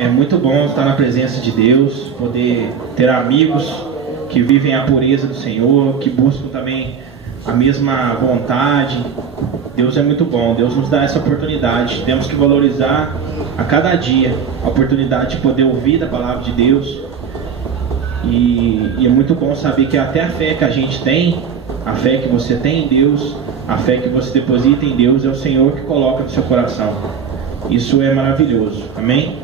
É muito bom estar na presença de Deus, poder ter amigos que vivem a pureza do Senhor, que buscam também a mesma vontade. Deus é muito bom, Deus nos dá essa oportunidade. Temos que valorizar a cada dia a oportunidade de poder ouvir da palavra de Deus. E é muito bom saber que até a fé que a gente tem, a fé que você tem em Deus, a fé que você deposita em Deus, é o Senhor que coloca no seu coração. Isso é maravilhoso, amém?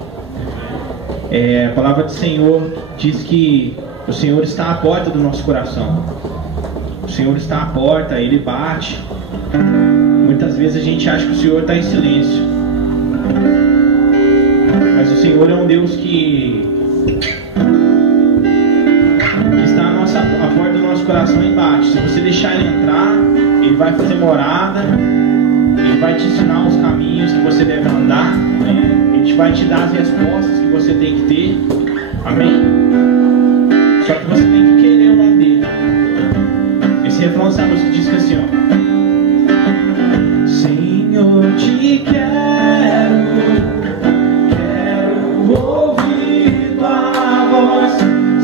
A palavra do Senhor diz que o Senhor está à porta do nosso coração. O Senhor está à porta, Ele bate. Muitas vezes a gente acha que o Senhor está em silêncio, mas o Senhor é um Deus que está à porta do nosso coração e bate. Se você deixar Ele entrar, Ele vai fazer morada, Ele vai te ensinar os caminhos que você deve andar, Ele vai te dar as respostas que você tem que ter, amém? Só que você tem que querer o nome dele. Esse refrão dessa música diz que assim, ó: Senhor, te quero ouvir tua voz.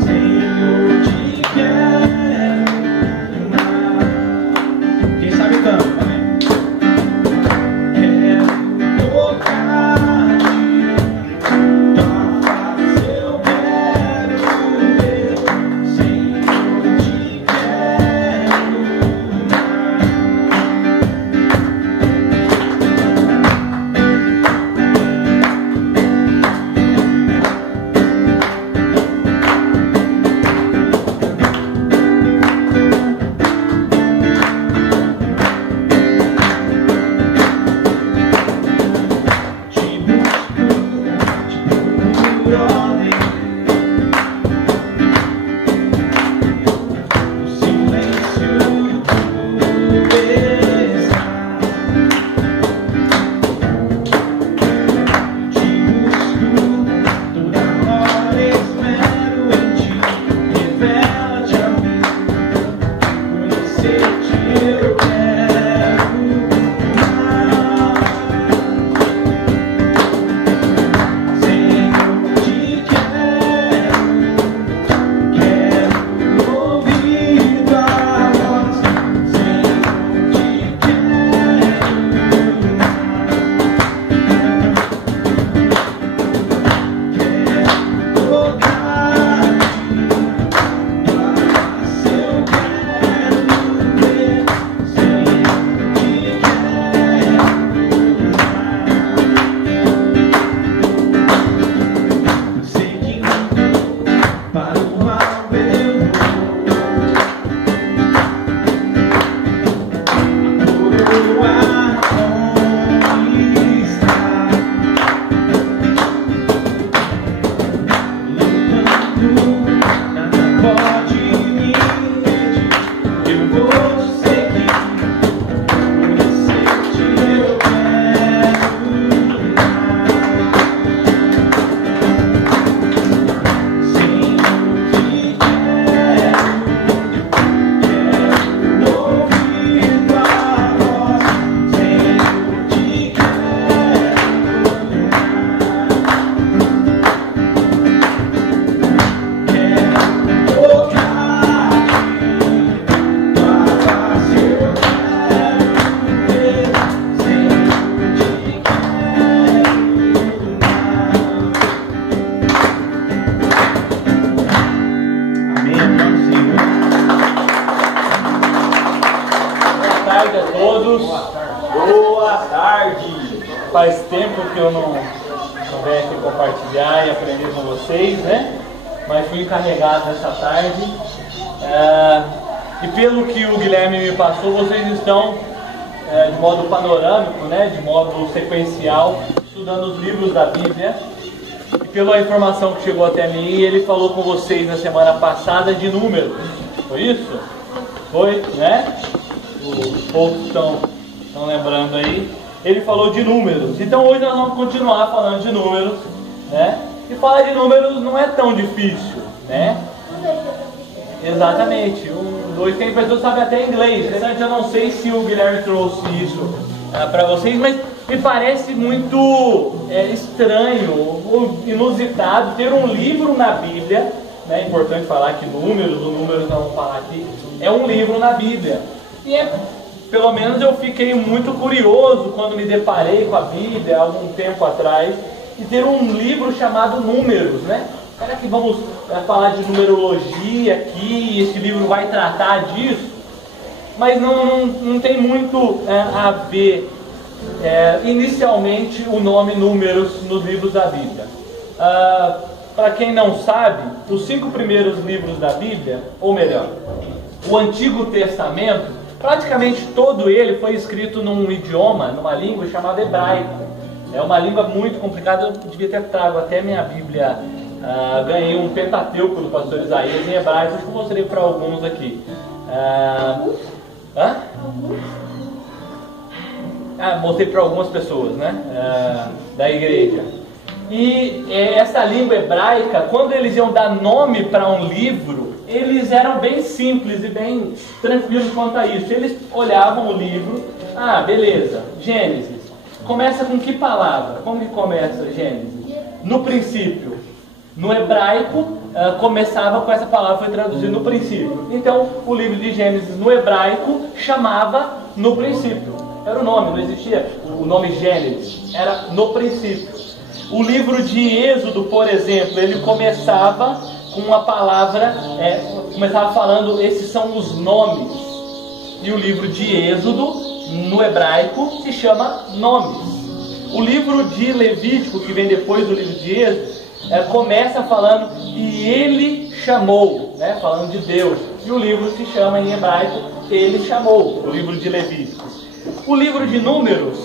Senhor, te quero amar. Quem sabe canta, amém? Quero tocar-te, tua face eu quero ver. Senhor, te quero amar. Faz tempo que eu não venho aqui compartilhar e aprender com vocês, né? Mas fui encarregado nessa tarde. E pelo que o Guilherme me passou, vocês estão de modo panorâmico, né? De modo sequencial, estudando os livros da Bíblia. E pela informação que chegou até mim, ele falou com vocês na semana passada de números. Foi isso? Foi, né? Os poucos estão lembrando aí. Ele falou de números. Então hoje nós vamos continuar falando de números, né? E falar de números não é tão difícil, né? Exatamente. 1, 2, tem pessoas que sabem até inglês. Eu não sei se o Guilherme trouxe isso para vocês, mas me parece muito estranho ou inusitado ter um livro na Bíblia, né? É importante falar que Números nós vamos falar aqui, é um livro na Bíblia. E pelo menos eu fiquei muito curioso quando me deparei com a Bíblia há algum tempo atrás, e ter um livro chamado Números, né? Será que vamos falar de numerologia aqui, e esse livro vai tratar disso? Mas não tem muito a ver, inicialmente, o nome Números nos livros da Bíblia. Para quem não sabe, os 5 primeiros livros da Bíblia, ou melhor, o Antigo Testamento, praticamente todo ele foi escrito num idioma, numa língua chamada hebraico. É uma língua muito complicada, eu devia ter trago até minha Bíblia, ganhei um Pentateuco do pastor Isaías em hebraico, acho que eu mostrei para alguns aqui. Mostrei para algumas pessoas, né, da igreja. E essa língua hebraica, quando eles iam dar nome para um livro, eles eram bem simples e bem tranquilos quanto a isso. Eles olhavam o livro, beleza, Gênesis. Começa com que palavra? Como que começa Gênesis? No princípio. No hebraico, começava com essa palavra, foi traduzido no princípio. Então, o livro de Gênesis no hebraico chamava no princípio. Era o nome, não existia o nome Gênesis, era no princípio. O livro de Êxodo, por exemplo, ele começava com uma palavra, começava falando, esses são os nomes. E o livro de Êxodo, no hebraico, se chama Nomes. O livro de Levítico, que vem depois do livro de Êxodo, começa falando, e ele chamou, né, falando de Deus. E o livro se chama em hebraico, ele chamou, o livro de Levítico. O livro de Números,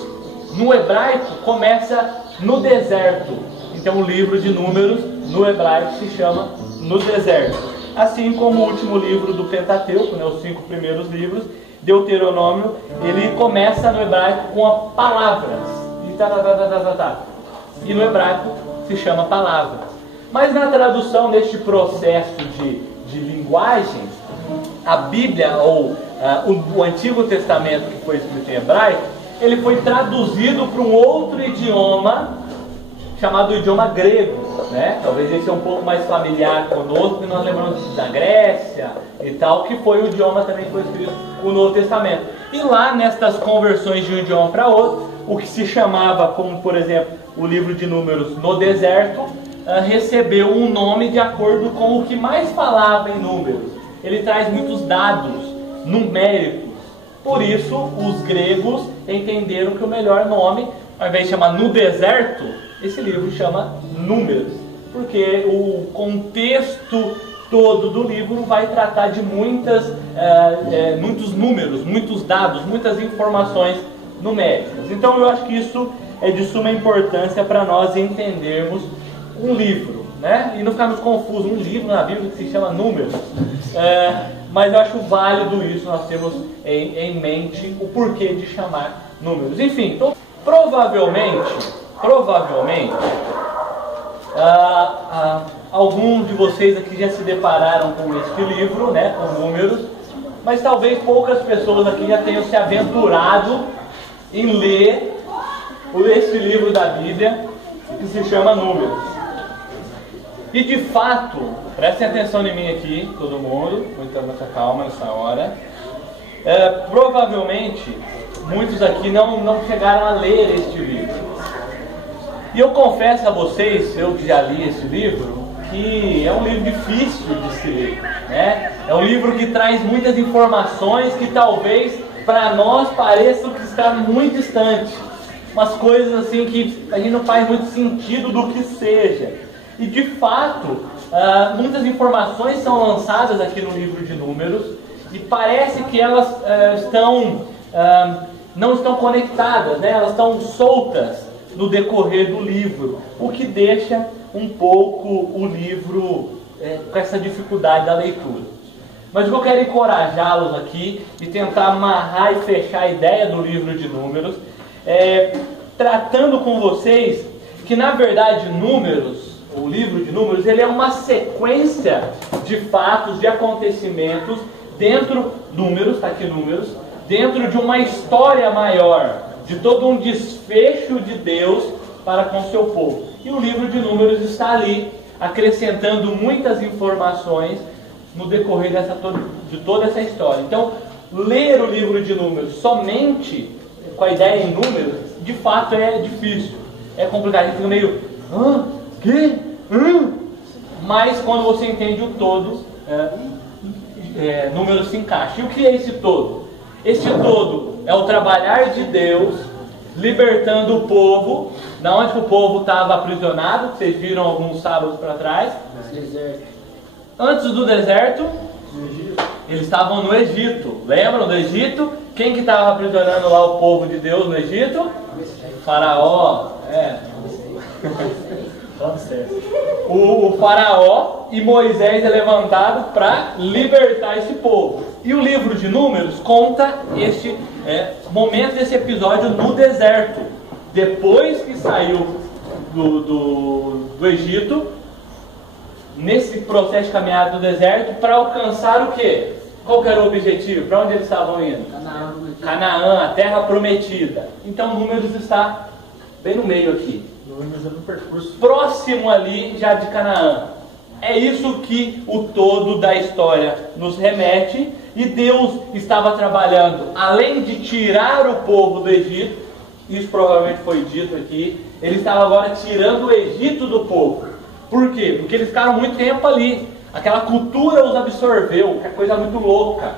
no hebraico, começa no deserto. Então o livro de Números, no hebraico, se chama no deserto. Assim como o último livro do Pentateuco, né, os 5 primeiros livros, Deuteronômio, ele começa no hebraico com palavras. E no hebraico se chama palavras. Mas na tradução deste processo de linguagem, a Bíblia, ou o Antigo Testamento, que foi escrito em hebraico, ele foi traduzido para um outro idioma, chamado idioma grego, né? Talvez esse é um pouco mais familiar conosco, porque nós lembramos da Grécia e tal, que foi o idioma também que foi escrito no Novo Testamento. E lá, nestas conversões de um idioma para outro, o que se chamava, como por exemplo, o livro de Números no deserto, recebeu um nome de acordo com o que mais falava em Números. Ele traz muitos dados numéricos. Por isso, os gregos entenderam que o melhor nome, ao invés de chamar no deserto, esse livro chama Números, porque o contexto todo do livro vai tratar de muitos números, muitos dados, muitas informações numéricas. Então eu acho que isso é de suma importância para nós entendermos um livro, né? E não ficarmos confusos, um livro na Bíblia que se chama Números. Mas eu acho válido isso, nós temos em mente o porquê de chamar Números. Enfim, então, provavelmente, alguns de vocês aqui já se depararam com este livro, né, com Números, mas talvez poucas pessoas aqui já tenham se aventurado em ler este livro da Bíblia, que se chama Números. E de fato, prestem atenção em mim aqui, todo mundo, muita calma nessa hora. Provavelmente, muitos aqui não chegaram a ler este livro. E eu confesso a vocês, eu que já li esse livro, que é um livro difícil de se ler, né? É um livro que traz muitas informações que talvez para nós pareçam que está muito distante. Umas coisas assim que a gente não faz muito sentido do que seja. E de fato, muitas informações são lançadas aqui no livro de Números e parece que elas não estão conectadas, né? Elas estão soltas no decorrer do livro, o que deixa um pouco o livro com essa dificuldade da leitura. Mas o que eu quero encorajá-los aqui e tentar amarrar e fechar a ideia do livro de Números, tratando com vocês que na verdade Números, o livro de Números, ele é uma sequência de fatos, de acontecimentos dentro, Números, está aqui Números, dentro de uma história maior, de todo um desfecho de Deus para com o seu povo. E o livro de Números está ali, acrescentando muitas informações no decorrer de toda essa história. Então, ler o livro de Números somente com a ideia em números, de fato é difícil, é complicado, a gente fica meio, que? Mas quando você entende o todo, Números se encaixa. E o que é esse todo? Esse todo é o trabalhar de Deus, libertando o povo, da onde o povo estava aprisionado, que vocês viram alguns sábados para trás. Antes do deserto, eles estavam no Egito. Lembram do Egito? Quem que estava aprisionando lá o povo de Deus no Egito? Faraó. O Faraó, e Moisés é levantado para libertar esse povo. E o livro de Números conta este momento desse episódio no deserto. Depois que saiu do Egito, nesse processo de caminhada do deserto, para alcançar o quê? Qual que era o objetivo? Para onde eles estavam indo? Canaã, a terra prometida. Então Números está bem no meio aqui. No percurso. Próximo ali já de Canaã. É isso que o todo da história nos remete. E Deus estava trabalhando, além de tirar o povo do Egito, isso provavelmente foi dito aqui, ele estava agora tirando o Egito do povo. Por quê? Porque eles ficaram muito tempo ali. Aquela cultura os absorveu, que é coisa muito louca.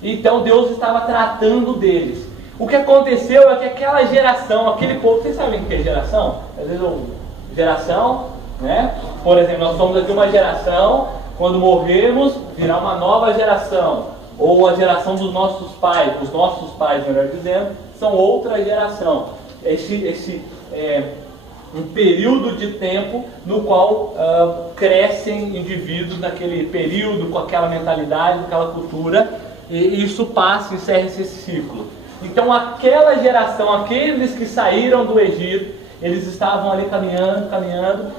Então Deus estava tratando deles. O que aconteceu é que aquela geração, aquele povo, vocês sabem o que é geração? Às vezes geração, né? Por exemplo, nós somos aqui uma geração, quando morrermos, virá uma nova geração. Ou a geração dos nossos pais, os nossos pais, melhor dizendo, são outra geração. Esse um período de tempo no qual crescem indivíduos naquele período, com aquela mentalidade, com aquela cultura, e isso passa, encerra-se esse ciclo. Então aquela geração, aqueles que saíram do Egito, eles estavam ali caminhando,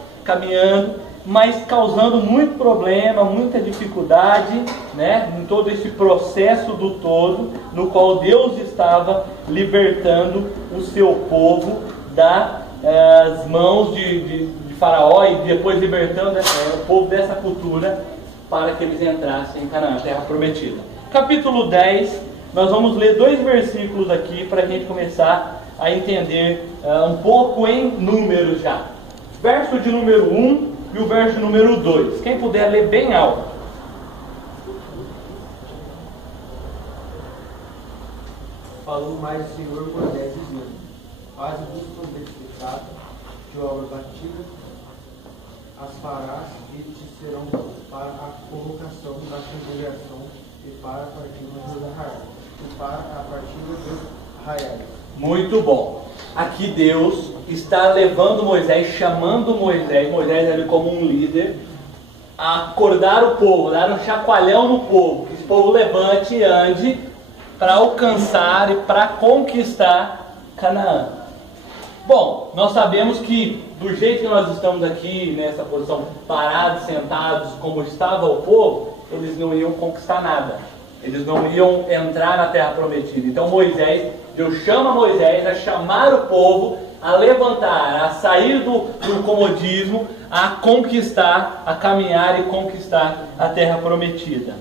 mas causando muito problema, muita dificuldade, né, em todo esse processo do todo, no qual Deus estava libertando o seu povo das mãos de Faraó, e depois libertando o povo dessa cultura para que eles entrassem em Canaã, a terra prometida. Capítulo 10, nós vamos ler 2 versículos aqui para a gente começar a entender um pouco em números já. Verso de número 1 e o verso número 2. Quem puder ler bem alto. Falou mais o Senhor Moisés dizendo: faze-vos sorvetes de prata, de obra batida, as farás e te serão para a convocação da congregação e para a partida dos arraiais, e para a partida dos arraiais. Muito bom. Aqui Deus está levando Moisés, chamando Moisés ali como um líder, a acordar o povo, dar um chacoalhão no povo, que esse povo levante e ande para alcançar e para conquistar Canaã. Bom, nós sabemos que do jeito que nós estamos aqui, nessa posição, parados, sentados, como estava o povo, eles não iam conquistar nada. Eles não iam entrar na terra prometida. Então Deus chama Moisés a chamar o povo, a levantar, a sair do comodismo, a conquistar, a caminhar e conquistar a terra prometida.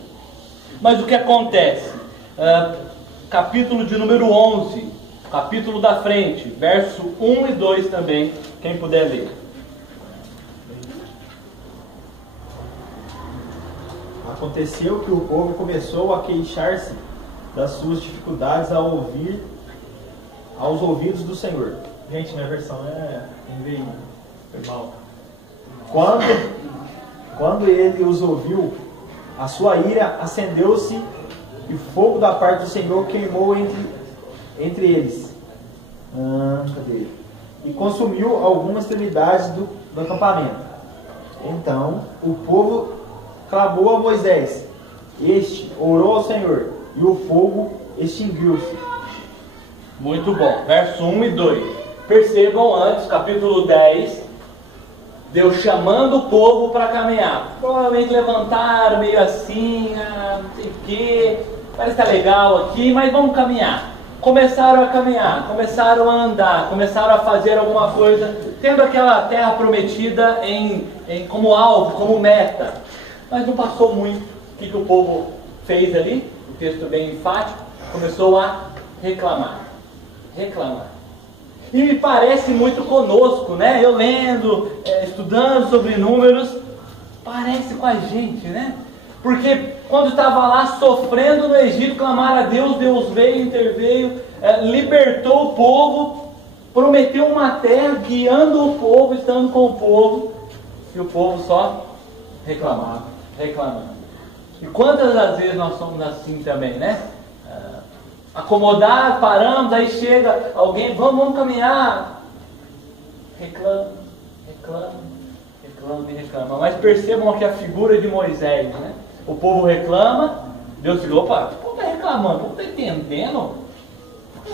Mas o que acontece? Capítulo de número 11, capítulo da frente, verso 1 e 2 também, quem puder ler. Aconteceu que o povo começou a queixar-se das suas dificuldades aos ouvidos do Senhor. Gente, minha versão NVI, foi mal. Quando ele os ouviu, a sua ira acendeu-se e o fogo da parte do Senhor queimou entre eles. E consumiu algumas extremidades do acampamento. Então o povo clamou a Moisés. Este orou ao Senhor e o fogo extinguiu-se. Muito bom. Verso 1 e 2. Percebam antes, capítulo 10, Deus chamando o povo para caminhar. Provavelmente levantaram meio assim, não sei o que, parece que está legal aqui, mas vamos caminhar. começaram a caminhar, começaram a andar, começaram a fazer alguma coisa, tendo aquela terra prometida como alvo, como meta. Mas não passou muito. O que o povo fez ali? O texto bem enfático. Começou a reclamar. Reclamar. E me parece muito conosco, né? Eu lendo, estudando sobre números, parece com a gente, né? Porque quando estava lá sofrendo no Egito, clamar a Deus, Deus veio, interveio, libertou o povo, prometeu uma terra, guiando o povo, estando com o povo, e o povo só reclamava, reclamando. E quantas das vezes nós somos assim também, né? Acomodar, paramos, aí chega alguém, vamos caminhar. Reclama, reclama, reclama e reclama. Mas percebam aqui a figura de Moisés, né? O povo reclama, Deus diz, opa, o povo está reclamando, o povo está entendendo?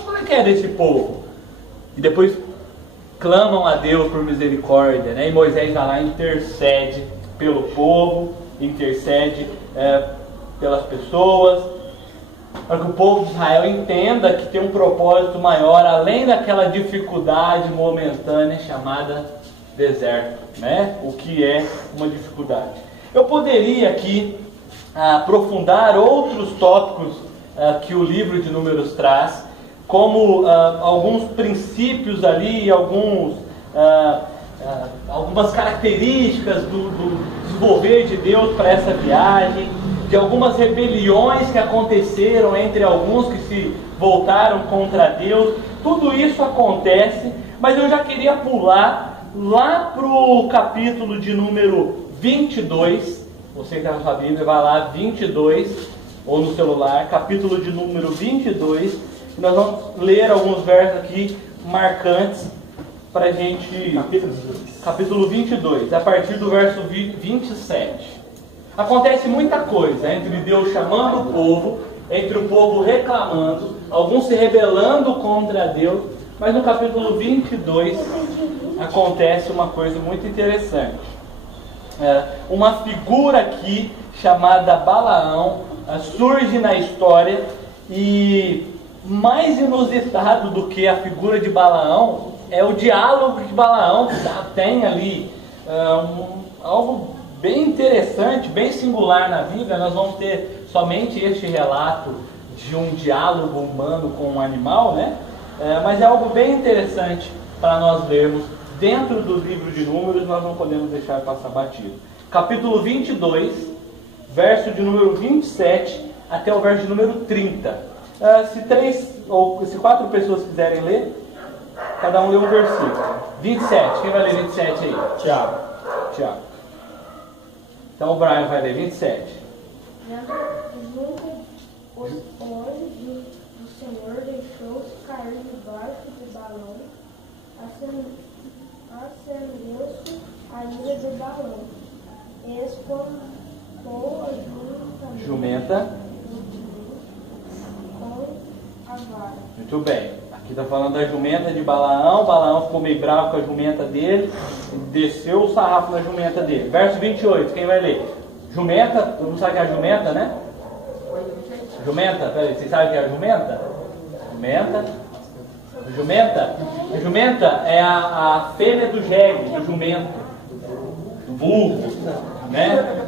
Como é que é desse povo? E depois clamam a Deus por misericórdia, né? E Moisés vai lá e intercede pelo povo, intercede pelas pessoas, para que o povo de Israel entenda que tem um propósito maior, além daquela dificuldade momentânea chamada deserto, né? O que é uma dificuldade. Eu poderia aqui aprofundar outros tópicos que o livro de Números traz, como alguns princípios ali, algumas características do desenvolver de Deus para essa viagem, de algumas rebeliões que aconteceram entre alguns que se voltaram contra Deus. Tudo isso acontece, mas eu já queria pular lá para o capítulo de número 22. Você que está na sua Bíblia, vai lá, 22, ou no celular, capítulo de número 22. E nós vamos ler alguns versos aqui marcantes para a gente. Capítulo 22, a partir do verso 27. Acontece muita coisa entre Deus chamando o povo, entre o povo reclamando, alguns se rebelando contra Deus, mas no capítulo 22 acontece uma coisa muito interessante. Uma figura aqui chamada Balaão surge na história, e mais inusitado do que a figura de Balaão é o diálogo que Balaão tem ali, algo bem interessante, bem singular na Bíblia. Nós vamos ter somente este relato de um diálogo humano com um animal, né? Mas é algo bem interessante para nós lermos dentro do livro de Números, nós não podemos deixar passar batido. Capítulo 22, verso de número 27 até o verso de número 30. Se 4 pessoas quiserem ler, cada um lê um versículo. 27, quem vai ler 27 aí? Tiago. Então o Brian vai ler 27. Os anjos do Senhor deixou-se cair debaixo de Balaão, acendeu-se a ira de Balaão, e espantou a jumenta com a vara. Muito bem. Aqui está falando da jumenta de Balaão. Balaão ficou meio bravo com a jumenta dele, desceu o sarrafo na jumenta dele. Verso 28, quem vai ler? Jumenta, todo mundo sabe que é a jumenta, né? Jumenta, peraí, vocês sabem o que é a jumenta? A jumenta é a fêmea do jegue, do jumento, do burro, né?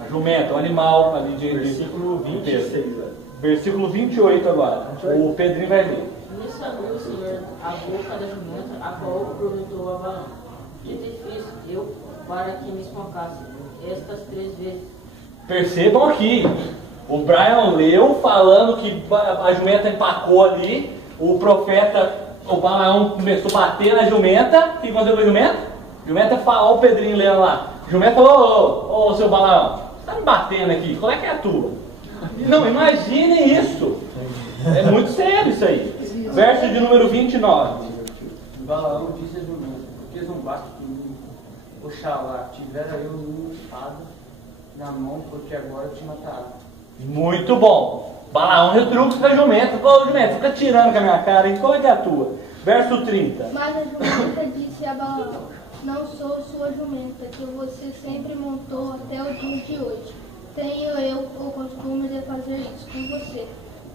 A jumenta, o animal ali de versículo 26. Versículo 28 agora. O Pedrinho vai ler. Nisso abriu o Senhor a boca da jumenta, a qual perguntou a Balaão: que te fiz eu para que me espancasse estas 3 vezes? Percebam aqui, o Brian leu falando que a jumenta empacou ali, o profeta, o Balaão começou a bater na jumenta. O que aconteceu com a jumenta? A jumenta falou, o Pedrinho lendo lá. A jumenta falou: ô seu Balaão, você está me batendo aqui, qual é que é a tua? Não, imaginem isso. É muito sério isso aí. Verso de número 29. Balaão disse a jumenta: porque zombaste comigo? Oxalá tivera eu uma espada na mão, porque agora te mataram. Muito bom. Balaão retruca com a jumenta. Pô, jumenta, fica tirando com a minha cara, hein? Qual é que é a tua? Verso 30. Mas a jumenta disse a Balaão: não sou sua jumenta, que você sempre montou até o dia de hoje. Tenho eu o costume de fazer isso com você.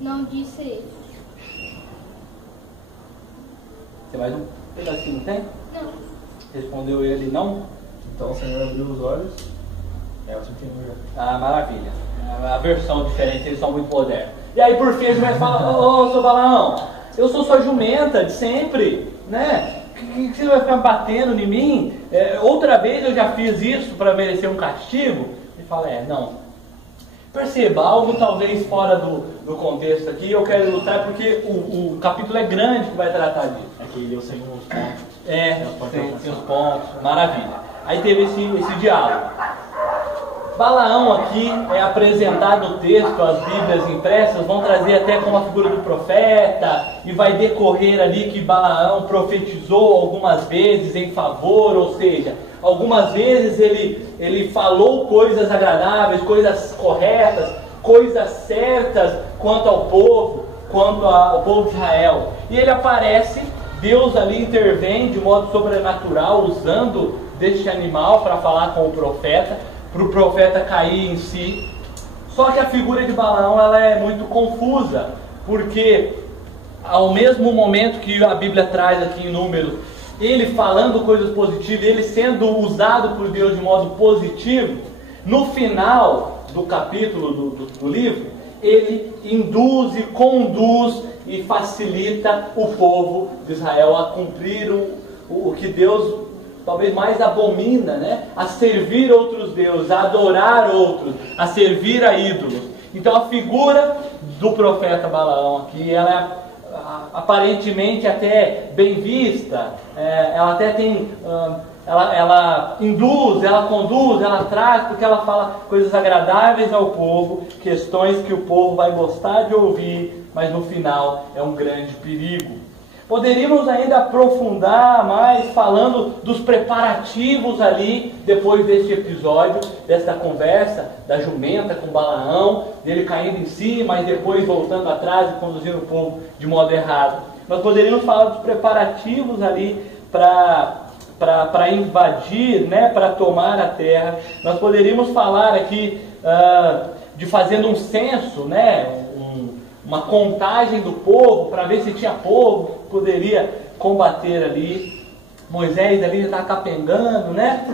Não disse ele. Tem mais um pedacinho, tem? Não. Respondeu ele, não? Então o Senhor abriu os olhos. É o Senhor. Ah, maravilha. A versão diferente, eles são muito modernos. E aí por fim a jumenta fala, ô, seu Balaão, eu sou sua jumenta de sempre, né? Que você vai ficar batendo em mim? Outra vez eu já fiz isso para merecer um castigo? Ele fala, não. Perceba, algo talvez fora do contexto aqui, eu quero ilustrar porque o capítulo é grande que vai tratar disso. Aqui ele sem os pontos. Tem os pontos, maravilha. Aí teve esse diálogo. Balaão aqui é apresentado no texto, as Bíblias impressas vão trazer até como a figura do profeta, e vai decorrer ali que Balaão profetizou algumas vezes em favor, ou seja, algumas vezes ele falou coisas agradáveis, coisas corretas, coisas certas quanto ao povo de Israel. E ele aparece, Deus ali intervém de modo sobrenatural, usando deste animal para falar com o profeta, para o profeta cair em si. Só que a figura de Balaão ela é muito confusa, porque ao mesmo momento que a Bíblia traz aqui em Números, ele falando coisas positivas, ele sendo usado por Deus de modo positivo, no final do capítulo do livro, ele induz e conduz e facilita o povo de Israel a cumprir o que Deus talvez mais abomina, né? A servir outros deuses, a adorar outros, a servir a ídolos. Então a figura do profeta Balaão aqui, ela é aparentemente até bem vista, ela até tem, ela induz, ela conduz, ela traz, porque ela fala coisas agradáveis ao povo, questões que o povo vai gostar de ouvir, mas no final é um grande perigo. Poderíamos ainda aprofundar mais falando dos preparativos ali, depois deste episódio, desta conversa da jumenta com Balaão, dele caindo em si, mas depois voltando atrás e conduzindo o povo de modo errado. Nós poderíamos falar dos preparativos ali para invadir, né, para tomar a terra. Nós poderíamos falar aqui de fazendo um censo, né, uma contagem do povo, para ver se tinha povo que poderia combater ali. Moisés ali está capengando, né?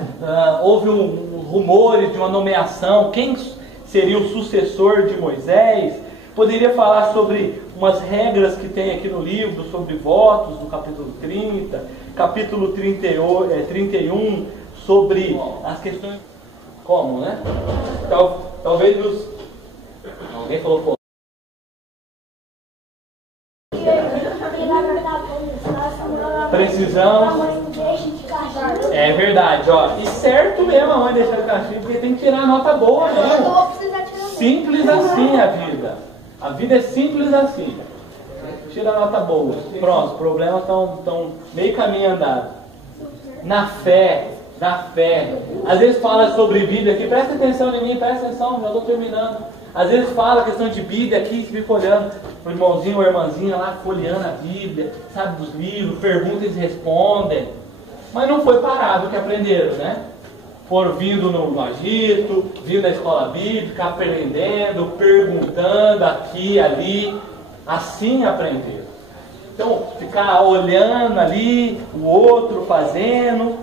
Houve rumores de uma nomeação, quem seria o sucessor de Moisés. Poderia falar sobre umas regras que tem aqui no livro, sobre votos, no capítulo 30, capítulo 31, sobre as questões... Como, né? Talvez os... Alguém falou... Pô, precisamos. É verdade, ó. E certo mesmo a mãe deixar o castigo, porque tem que tirar a nota boa, não. Simples assim a vida. A vida é simples assim. Tira a nota boa. Pronto, os problemas estão meio caminho andado. Na fé. Às vezes fala sobre Bíblia aqui, presta atenção em mim, presta atenção, já estou terminando. Às vezes fala questão de Bíblia aqui, fica olhando o irmãozinho ou a irmãzinha lá, folheando a Bíblia, sabe, dos livros, perguntam e respondem. Mas não foi parado o que aprenderam, né? Foram vindo no agito, vindo na escola bíblica, aprendendo, perguntando aqui, ali, assim aprenderam. Então, ficar olhando ali, o outro fazendo,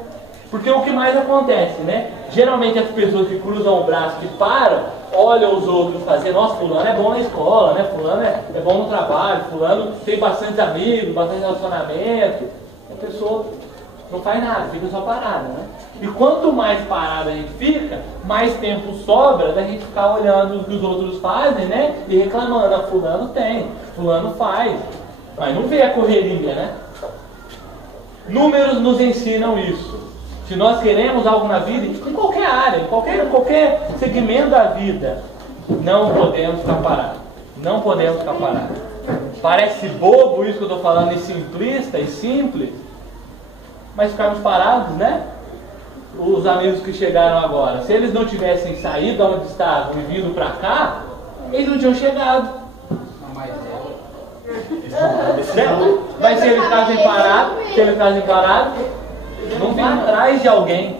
porque o que mais acontece, né? Geralmente as pessoas que cruzam o braço, que param, olham os outros fazendo, nossa, fulano é bom na escola, né? Fulano é bom no trabalho, fulano tem bastante amigos, bastante relacionamento. A pessoa não faz nada, fica só parada, né? E quanto mais parada a gente fica, mais tempo sobra da gente ficar olhando o que os outros fazem, né? E reclamando, fulano tem, fulano faz, mas não vê a correria, né? Números nos ensinam isso. Se nós queremos algo na vida, em qualquer área, em qualquer segmento da vida, não podemos ficar parados. Não podemos ficar parados. Parece bobo isso que eu estou falando, e simplista e simples, mas ficarmos parados, né? Os amigos que chegaram agora, se eles não tivessem saído de onde estavam e vindo para cá, eles não tinham chegado. Mas se eles estassem parados, não vem atrás de alguém.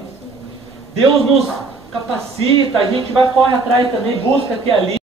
Deus nos capacita, a gente vai correr atrás também, busca aqui ali.